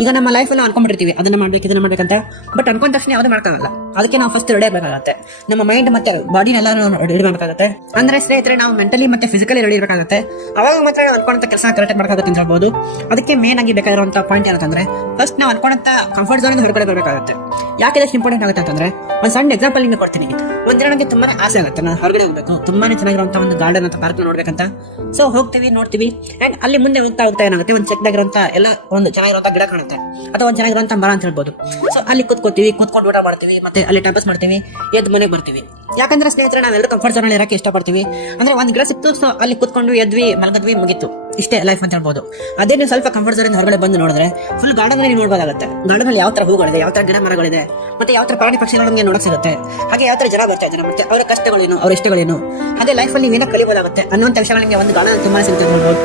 ಈಗ ನಮ್ಮ ಲೈಫಲ್ಲಿ ಅನ್ಕೊಂಡ್ಬಿಟ್ಟಿರ್ತೀವಿ ಅದನ್ನ ಮಾಡ್ಬೇಕು ಇದನ್ನ ಮಾಡ್ಬೇಕಂತ, ಬಟ್ ಅನ್ಕೊಂಡ ತಕ್ಷಣ ಯಾವ್ದು ಮಾಡ್ಕಾಗಲ್ಲ. ಅದಕ್ಕೆ ನಾವು ಫಸ್ಟ್ ರೆಡಿ ಆಗಬೇಕಾಗುತ್ತೆ. ನಮ್ಮ ಮೈಂಡ್ ಮತ್ತೆ ಬಾಡಿನೆಲ್ಲ ರೆಡಿ ಮಾಡಬೇಕಾಗುತ್ತೆ. ಅಂದ್ರೆ ಸ್ನೇಹಿತರೆ, ನಾವು ಮೆಂಟಲಿ ಮತ್ತೆ ಫಿಸಿಕಲಿ ರೆಡಿ ಇರಬೇಕಾಗುತ್ತೆ. ಅವಾಗ ಮಾತ್ರ ನಾವು ಅನ್ಕೊಂಡಂತ ಕೆಲಸ ಕರೆಕ್ಟ್ ಮಾಡಬೇಕಾಗುತ್ತೆ ಅಂತ ಹೇಳ್ಬೋದು. ಅದಕ್ಕೆ ಮೇನ್ ಆಗಿ ಬೇಕಾಗಿರುವಂತ ಪಾಯಿಂಟ್ ಏನಂತಂದ್ರೆ, ಫಸ್ಟ್ ನಾವು ಅನ್ಕೊಂಡಂತ ಕಂಫರ್ಟ್ ಝೋನ್ ಹೊರಗಡೆ ಬರಬೇಕಾಗುತ್ತೆ. ಯಾಕೆ ಇದಕ್ಕೆ ಇಂಪಾರ್ಟೆಂಟ್ ಆಗುತ್ತೆ ಅಂತಂದ್ರೆ, ಒಂದು ಸಣ್ಣ ಎಕ್ಸಾಂಪಲ್ ನಿಮಗೆ ಕೊಡ್ತೀನಿ. ಒಂದಿನ ನನಗೆ ತುಂಬಾನೇ ಆಸೆ ಆಗುತ್ತೆ, ನಾನು ಹೊರಗಡೆ ಹೋಗ್ಬೇಕು, ತುಂಬಾನೇ ಚೆನ್ನಾಗಿರುವಂತ ಒಂದು ಗಾರ್ಡನ್ ಅಂತ ಪಾರ್ಕ್ ನೋಡ್ಬೇಕಂತ. ಸೊ ಹೋಗ್ತೀವಿ, ನೋಡ್ತೀವಿ, ಅಂಡ್ ಅಲ್ಲಿ ಮುಂದೆ ಹೋಗ್ತಾ ಏನಾಗುತ್ತೆ, ಒಂದು ಚೆಕ್ದಾಗಿರುವಂತ ಎಲ್ಲ ಒಂದು ಚೆನ್ನಾಗಿರುವಂತ ಗಿಡ ಕಾಣುತ್ತೆ, ಅಥವಾ ಒಂದು ಚೆನ್ನಾಗಿರುವಂತ ಮರ ಅಂತ ಹೇಳ್ಬೋದು. ಸೊ ಅಲ್ಲಿ ಕೂತ್ಕೊಂಡು ಊಟ ಮಾಡ್ತೀವಿ, ಮತ್ತೆ ಅಲ್ಲಿ ಟೈಮ್ ಮಾಡ್ತೀವಿ, ಎದ್ದು ಮನೆಗೆ ಬರ್ತೀವಿ. ಯಾಕಂದ್ರೆ ಸ್ನೇಹಿತರೆ, ನಾವೆಲ್ಲರೂ ಕಂಫರ್ಟ್ ಝೋನ್ ಅಲ್ಲಿ ಇರಕ್ಕೆ ಇಷ್ಟಪಡ್ತೀವಿ. ಅಂದ್ರೆ ಒಂದ್ ಗಿಡ ಸಿಕ್ತು, ಸೊ ಅಲ್ಲಿ ಕೂತ್ಕೊಂಡು ಎದ್ವಿ, ಮಲಗದ್ವಿ, ಮುಗಿತು, ಇಷ್ಟೇ ಲೈಫ್ ಅಂತ ಹೇಳ್ಬೋದು. ಅದೇ ನೀವು ಸ್ವಲ್ಪ ಕಂಫರ್ಟ್ ಝೋನ್ ಹೊರಗಡೆ ಬಂದು ನೋಡಿದ್ರೆ ಫುಲ್ ಗಾರ್ಡನ್ ಅಲ್ಲಿ ನೋಡಬಹುದಾಗುತ್ತೆ. ಗಾರ್ಡನ್ ಅಲ್ಲಿ ಯಾವ ತರ ಹೂಗಳಿದೆ, ಯಾವ ತರ ಗಿಡ ಮರಗಳಿದೆ, ಮತ್ತೆ ಯಾವ ತರ ಪ್ರಾಣಿ ಪಕ್ಷಿಗಳು ನಮಗೆ ನೋಡಕ್ ಸಿಗುತ್ತೆ, ಹಾಗೆ ಯಾವ ತರ ಜನ ಬರ್ತಾ ಇದ್ದಾರೆ, ಮತ್ತೆ ಅವರ ಕಷ್ಟಗಳೇನು, ಅವರ ಇಷ್ಟಗಳೇನು, ಅದೇ ಲೈಫ್ ಅಲ್ಲಿ ನೀವೇನೋ ಕಲಿಬಹುದಾಗುತ್ತೆ ಅನ್ನುವಂತ ವಿಷಯಗಳು ನಿಮಗೆ ಒಂದು ಗಾರ್ಡನ್ ತುಂಬಾ ಸಿಗುತ್ತೆ ನೋಡ್ಬೋದು.